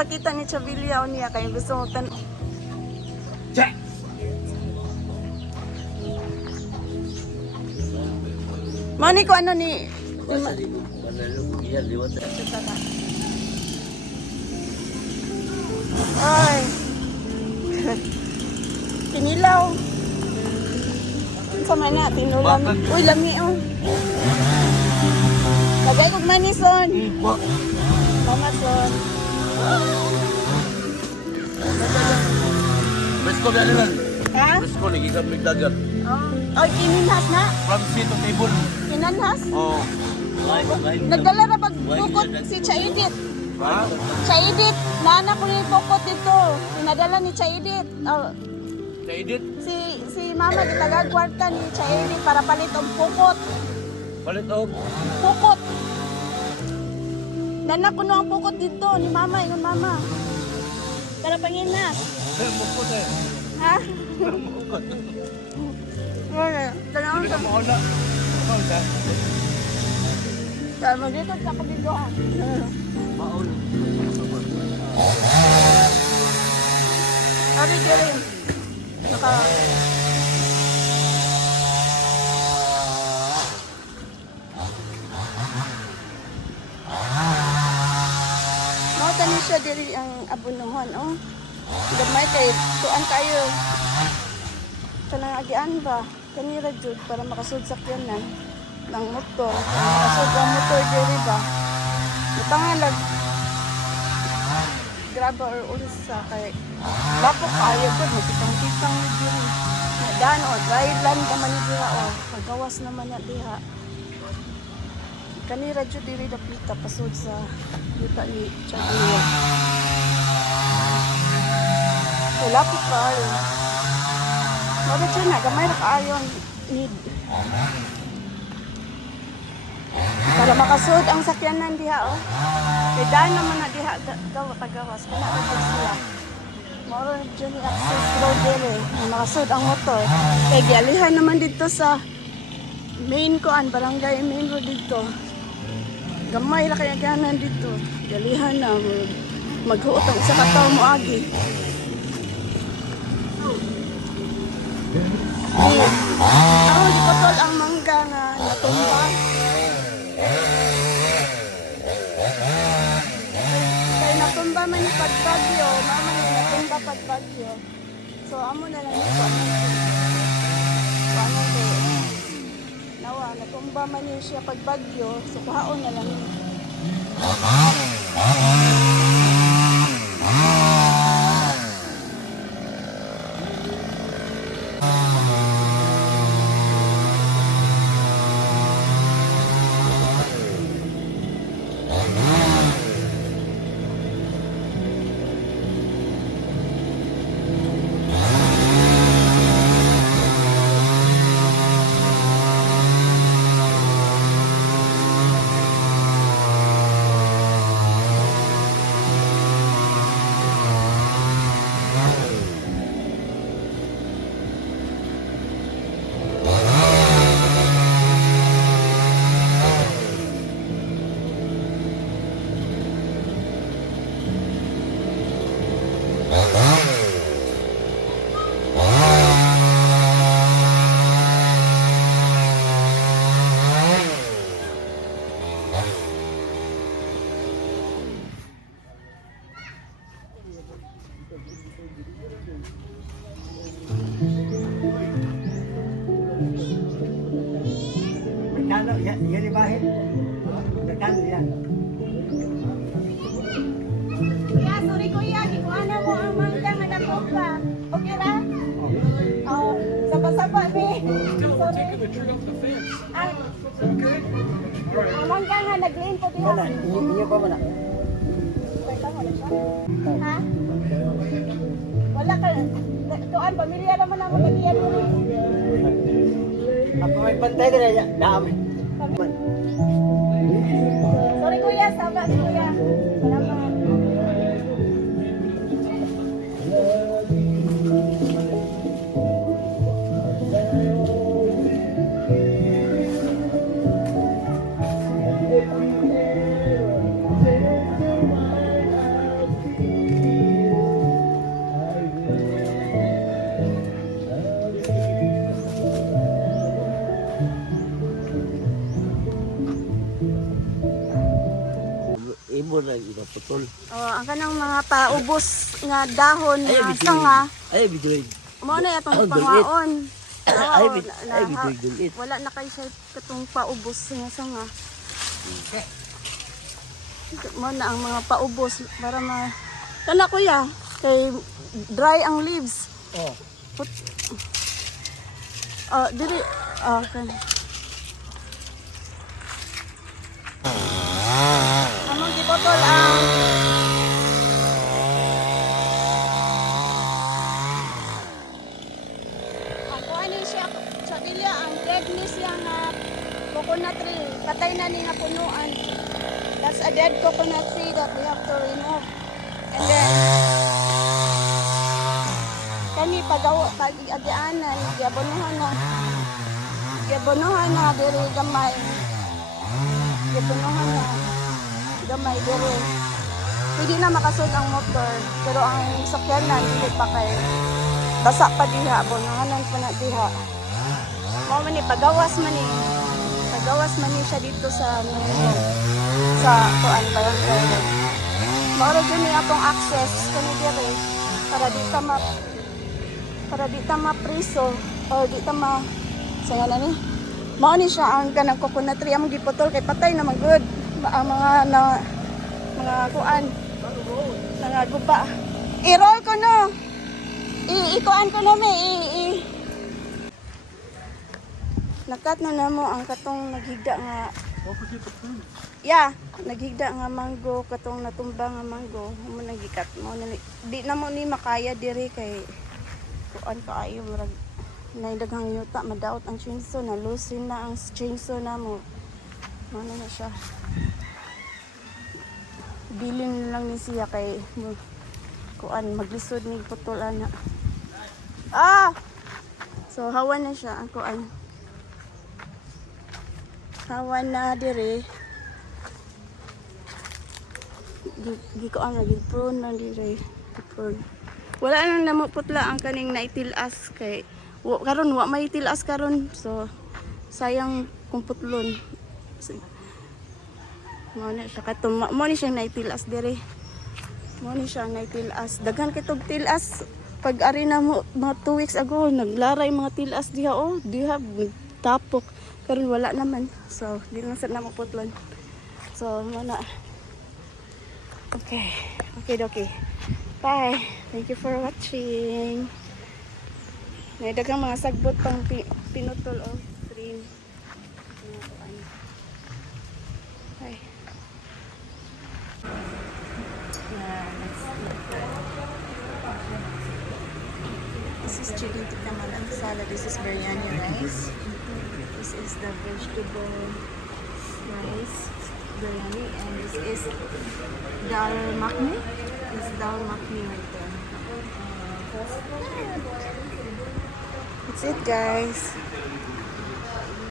pakita ni Chavilla o niya kaya gusto mo Check! Mani ko ano ni Ay. Pinilaw. Sa man na, tinulam. Uy, lami oh. Bagay kong manison. Mama son. Presko na lang. Ha? Presko, nagigapig dagat. Oh, kininhas na. From sea to table. Kinanhas. Oh. Nagdala na pagbukot si Chaidit. Ha? Chaidit. Naanak ko yung bukot dito. Pinadala ni Chaidit. Oh, Sa edit. si mama gitagagwarta ni Chaidit para palit ang bukot. Palit og. Bukot. Nanak ko ang bukot dito ni mama. Ingon mama. Para panginas. Mukot eh. Ha? Mukot. Wala. Tanawang Hindi sa... ka mauna. Mauna ka. Dahil magdito sa kabiguan. Maul. Ari Jerry. Saka... Mauta ni siya diri ang abunuhon, oh. Gamay kay tuan kayo. Kanang agian ba? Kanira jud para makasud sakyanan ng motor. Makasud ang motor diri ba? Ipangalag graba or ulsa kay lapo kayo gud magkitang-kitang diri. Nadan o dry land naman ni diha o pagawas naman na diha. Kanira jud diri dapita pasud sa yuta ni Chavilla. Wala po kayo. Wala dyan na, gamay na kaayo need. Para makasud ang sakyanan diha, oh. Kaya daan naman na diha, tagawas. Kaya naabot sila. Moro dyan yung access road dire. Makasud ang motor. Kaya gialihan naman dito sa main koan, barangay main road dito. Gamay na kaya ganan dito. Gialihan na, maghuot ang isa kataw mo agi. Ako di patol ang mangga nga natumba. Kaya natumba man yung pagbagyo, mama niya natumba pagbagyo. So amo na lang ito. Ano ko? Nawa, natumba man yun siya pagbagyo, so kuhaon na lang yun. Magkano? Yan ibahin? Magkano yan? Kuya, sorry kuya, ikuana mo ang mangga nga natumba. Okay ra? Oh, sapa-sapa ni. Sorry. Ah, ang mangga nga nag-lean po diha. Wala, inyo pa wala. Ha? Wala ka. Tuan, pamilya naman ang magkadiyan mo rin. Ako may pantay ka na dami. Sorry kuya, sabat kuya. Salamat. putol. Oh, ang kanang mga paubos nga dahon nga sanga. Ay, bidoy. Mo na Oh, atong pangwaon. Ay, Oo, ay, bidoy dulit. wala na kay siya katong paubos nga sanga. Mo na ang mga paubos para kana kuya kay dry ang leaves. Oh. Dili kan. Among gibotol ang kuan siya sa bilya ang dead ni siya nga coconut tree. Patay na ni nga punuan. That's a dead coconut tree that we have to remove. And then kani pag-agianan, giabonohan na diri gamay. Giabonohan na gamay diri. Pwede na makasud ang motor, pero ang sakyanan hindi pa kay basa pa diha, abonohanan pa na diha. Mao man ni pagawas man ni siya dito sa kuan barangay. Mao ra gyud ni atong access kani diri para di ta mapriso or di ta saya na ni. Mao ni siya ang kanang coconut tree among giputol kay patay na magud ang mga kuan mga guba. I-roll ko no. Ikuan ko no me nakat na namo ang katong naghigda nga naghigda nga mango katong natumba nga mango mo nagikat mo di na mo ni makaya diri kay kuan kaayo murag naidaghang yuta madaot ang chainsaw na lusin na ang chainsaw na mo na siya bilin lang ni siya kay kuan maglisod ni putol ana so hawan na siya ang kuan hawan na dire gikuan na gipron na dire gipron wala nang namuputla ang kaning naitilas kay karon wa may tilas karon so sayang kung putlon mo na siya katong mo ni siya naitilas dire mo ni siya naitilas daghan kay tog tilas pag ari na mo mga 2 weeks ago naglaray mga tilas diha nagtapok karon wala naman so di lang sad na maputlon so mo na okay bye thank you for watching naidagang mga sagbot pang pinutol green bye. This is chili tikka masala salad. This is biryani rice. This is the vegetable rice biryani, and this is dal makhni. This is dal makhni right there. That's it, guys.